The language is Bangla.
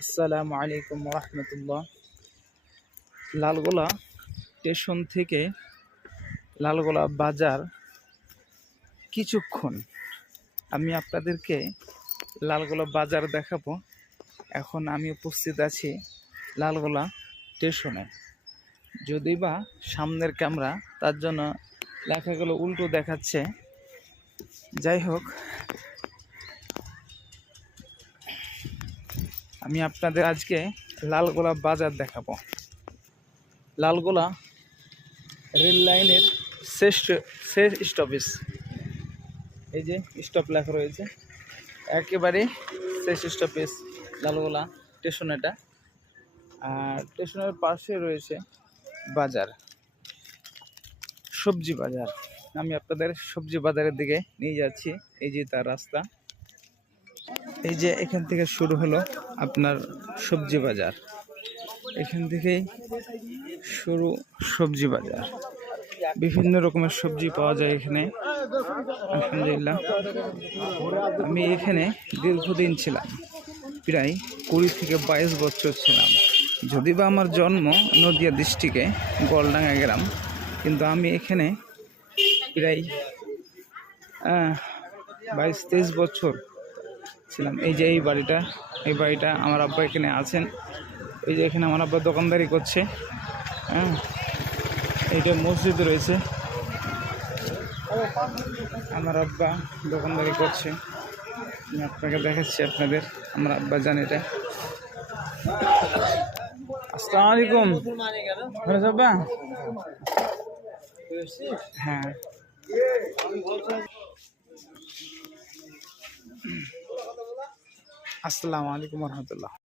আসসালামু আলাইকুম রহমতুল্লাহ। লালগোলা স্টেশন থেকে লালগোলা বাজার কিছুক্ষণ আমি আপনাদেরকে লালগোলা বাজার দেখাবো। এখন আমি উপস্থিত আছি লালগোলা স্টেশনে, যদি বা সামনের ক্যামেরা তার জন্য লেখাগুলো উল্টো দেখাচ্ছে। যাই হোক, আমি আপনাদের আজকে লালগোলা বাজার দেখাবো। লালগোলা রেল লাইনের শেষ স্টপেজ, এই যে স্টপ লেখা রয়েছে, একেবারে শেষ স্টপেজ লালগোলা স্টেশন এটা। আর স্টেশনের পাশে রয়েছে বাজার, সবজি বাজার। আমি আপনাদের সবজি বাজারের দিকে নিয়ে যাচ্ছি। এই যে তার রাস্তা, এই যে এখান থেকে শুরু হলো আপনার সবজি বাজার, এখান থেকেই শুরু সবজি বাজার। বিভিন্ন রকমের সবজি পাওয়া যায় এখানে, আলহামদুলিল্লাহ। আমি এখানে দীর্ঘদিন ছিলাম, প্রায় 20 থেকে 22 বছর ছিলাম। যদি বা আমার জন্ম নদিয়া ডিস্ট্রিক্টে গলডাঙ্গা গ্রাম, কিন্তু আমি এখানে প্রায় 22-23 বছর ছিলাম। এই যে এই বাড়িটা আমার আব্বা এখানে আছেন। এই যে এখানে আমার আব্বা দোকানদারি করছে। এইটা মসজিদ রয়েছে, আমার আব্বা দোকানদারি করছে। আমি আপনাকে দেখাচ্ছি, আপনাদের আমার আব্বা জান এটা। আসসালামু আলাইকুম। আব্বা, হ্যাঁ, আসসালামু আলাইকুম রহমতুল্লাহ।